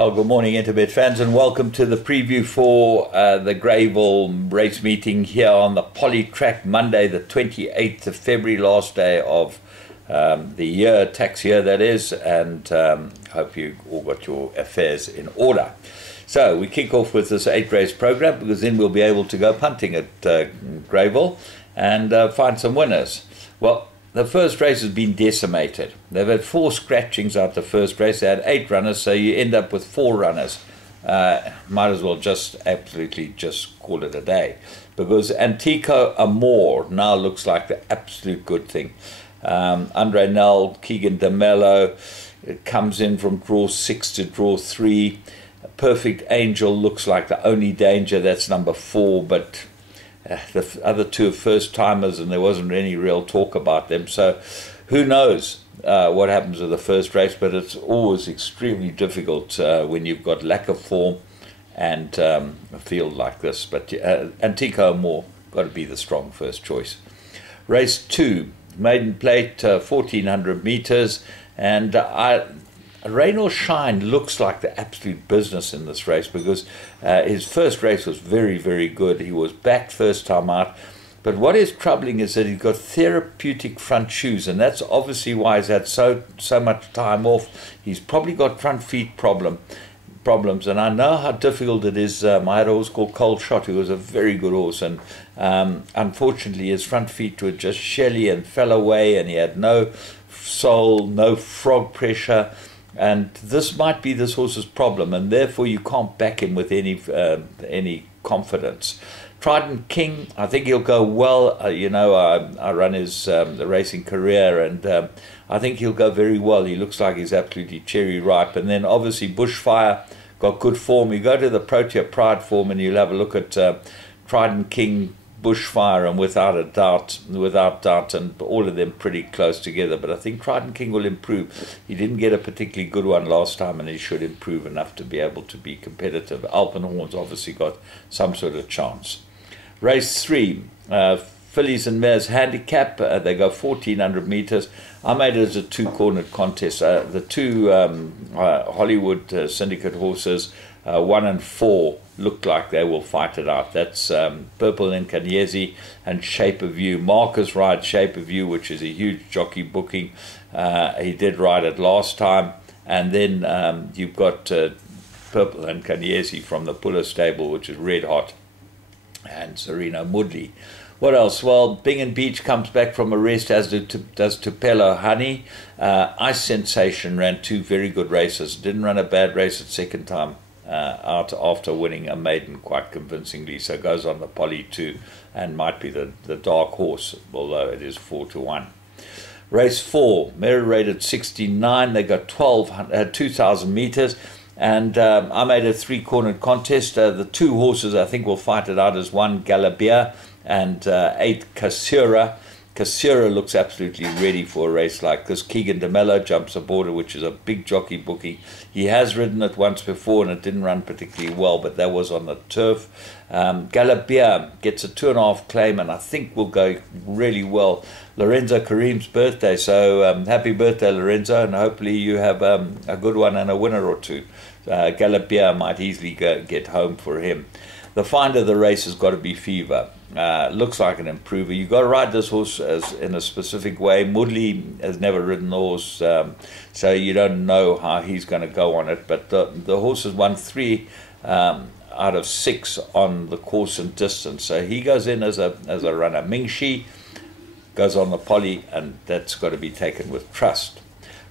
Oh, good morning, Interbet fans, and welcome to the preview for the Greyville race meeting here on the Poly track, Monday, the 28th of February, last day of the year, tax year that is, and hope you all got your affairs in order. So we kick off with this 8-race program because then we'll be able to go punting at Greyville and find some winners. Well, the first race has been decimated. They've had 4 scratchings out the first race. They had 8 runners, so you end up with 4 runners. Might as well just absolutely just call it a day. Because Antico Amor now looks like the absolute good thing. Andre Nell, Keegan DeMello comes in from draw 6 to draw 3. Perfect Angel looks like the only danger. That's number 4, but the other 2 are first-timers, and there wasn't any real talk about them. So who knows what happens with the first race, but it's always extremely difficult when you've got lack of form and a field like this. But Antico Amor got to be the strong first choice. Race 2, Maiden Plate, 1,400 meters, and Rain or Shine looks like the absolute business in this race because his first race was very, very good. He was backed first time out. But what is troubling is that he's got therapeutic front shoes, and that's obviously why he's had so much time off. He's probably got front feet problems, and I know how difficult it is. I had a horse called Cold Shot, who was a very good horse, and unfortunately his front feet were just shelly and fell away, and he had no sole, no frog pressure. And this might be this horse's problem, and therefore you can't back him with any confidence. Trident King, I think he'll go well. I run his the racing career, and I think he'll go very well. He looks like he's absolutely cherry ripe. And then obviously Bushfire got good form. You go to the Protea Pride form, and you'll have a look at Trident King, Bushfire, and without doubt, and all of them pretty close together. But I think Trident King will improve. He didn't get a particularly good one last time, and he should improve enough to be able to be competitive. Alpenhorn's obviously got some sort of chance. Race 3, Fillies and Mares Handicap. They go 1,400 meters. I made it as a 2-cornered contest. The 2 Hollywood syndicate horses, 1 and 4, look like they will fight it out. That's Purple Nkanyezi and Shape of You. Marcus rides Shape of You, which is a huge jockey booking. He did ride it last time. And then you've got Purple Nkanyezi from the Puller stable, which is red hot, and Serena Mudley. What else? Well, Bing & Beach comes back from a rest, as does Tupelo Honey. Ice Sensation ran 2 very good races. Didn't run a bad race at second time out after winning a maiden quite convincingly. So goes on the Poly 2 and might be the dark horse, although it is 4-1. Race 4, Mary rated 69. They got 2,000 meters. And I made a 3-cornered contest. The 2 horses I think will fight it out as 1 Galabia and 8 Cassura. Cassura looks absolutely ready for a race like this. Keegan DeMello jumps aboard it, which is a big jockey booking. He has ridden it once before and it didn't run particularly well, but that was on the turf. Galabia gets a 2.5 claim and I think will go really well. Lorenzo Kareem's birthday, so happy birthday, Lorenzo, and hopefully you have a good one and a winner or 2. Galabia might easily get home for him. The find of the race has got to be Fever. Looks like an improver. You've got to ride this horse in a specific way. Mudley has never ridden the horse, so you don't know how he's going to go on it. But the horse has won 3 out of 6 on the course and distance. So he goes in as a runner. Mingxi goes on the Poly, and that's got to be taken with trust.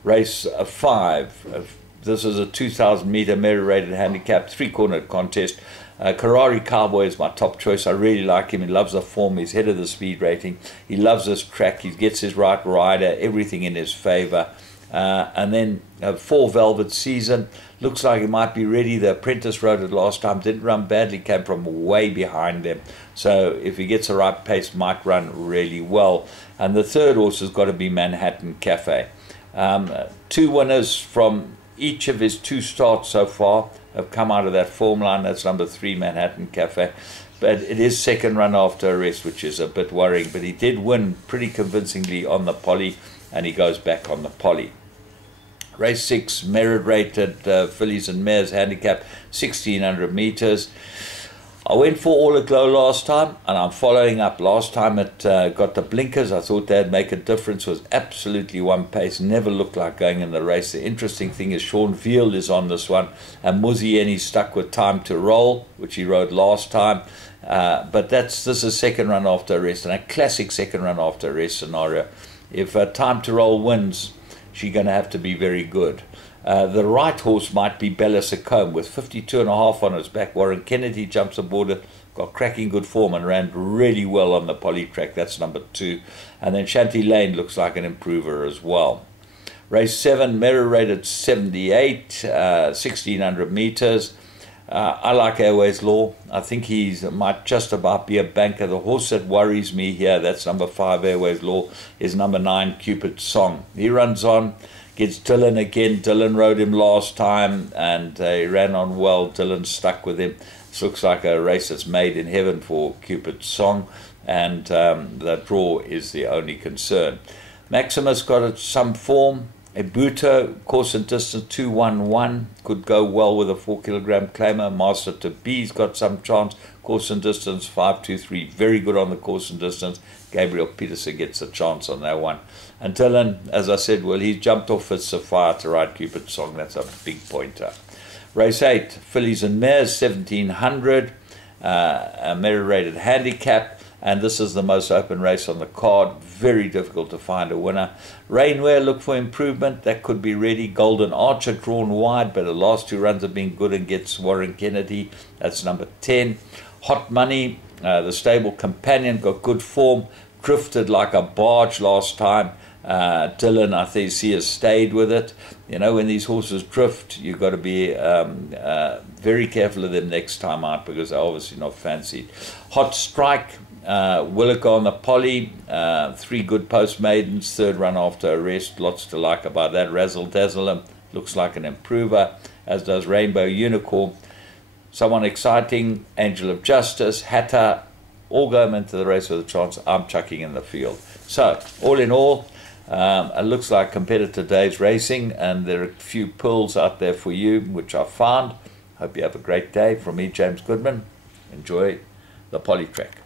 Race 5. This is a 2,000 meter merit-rated handicap, 3-cornered contest. Karari Cowboy is my top choice. I really like him. He loves the form. He's head of the speed rating. He loves this track. He gets his right rider. Everything in his favor. And then 4 Velvet Season. Looks like he might be ready. The Apprentice rode it last time. Didn't run badly. Came from way behind them. So if he gets the right pace, might run really well. And the 3rd horse has got to be Manhattan Cafe. 2 winners from each of his 2 starts so far have come out of that form line. That's number 3, Manhattan Cafe. But it is second run after a rest, which is a bit worrying. But he did win pretty convincingly on the Poly, and he goes back on the Poly. Race 6, merit rated fillies and mares, handicap 1600 meters. I went for All Aglow last time, and I'm following up. Last time it got the blinkers. I thought they'd make a difference. Was absolutely one pace. Never looked like going in the race. The interesting thing is Sean Veal is on this one, and Muzieni stuck with Time to Roll, which he rode last time. But this is second run after arrest, and a classic second run after arrest scenario. If Time to Roll wins, she's going to have to be very good. The right horse might be Bella Sacombe with 52.5 on his back. Warren Kennedy jumps aboard it, got cracking good form and ran really well on the poly track. That's number 2. And then Shanty Lane looks like an improver as well. Race 7, merit rated 78, 1600 meters. I like Airways Law. I think he might just about be a banker. The horse that worries me here, that's number 5, Airways Law, is number 9, Cupid Song. He runs on, gets Dylan again. Dylan rode him last time and he ran on well. Dylan stuck with him. This looks like a race that's made in heaven for Cupid Song, and the draw is the only concern. Maximus got some form. Ebuto, course and distance 211, could go well with a 4 kilogram claimer. Master to B's got some chance. Course and distance 523, very good on the course and distance. Gabriel Peterson gets a chance on that one. And Dylan, as I said, well, he jumped off his Sapphire to ride Cupid Song. That's a big pointer. Race 8, fillies and mares 1700, a merit rated handicap. And this is the most open race on the card. Very difficult to find a winner. Rainwear, look for improvement. That could be ready. Golden Archer drawn wide, but the last 2 runs have been good and gets Warren Kennedy. That's number 10. Hot Money, the stable companion, got good form. Drifted like a barge last time. Dylan, I think, has stayed with it. You know, when these horses drift, you've got to be very careful of them next time out because they're obviously not fancied. Hot Strike, Willica on the poly, 3 good post maidens, 3rd run after arrest, lots to like about that. Razzle Dazzle looks like an improver, as does Rainbow Unicorn. Someone exciting, Angel of Justice, Hatter, all going into the race with a chance. I'm chucking in the field. So, all in all, it looks like competitive days racing, and there are a few pulls out there for you, which I found. Hope you have a great day. From me, James Goodman. Enjoy the poly track.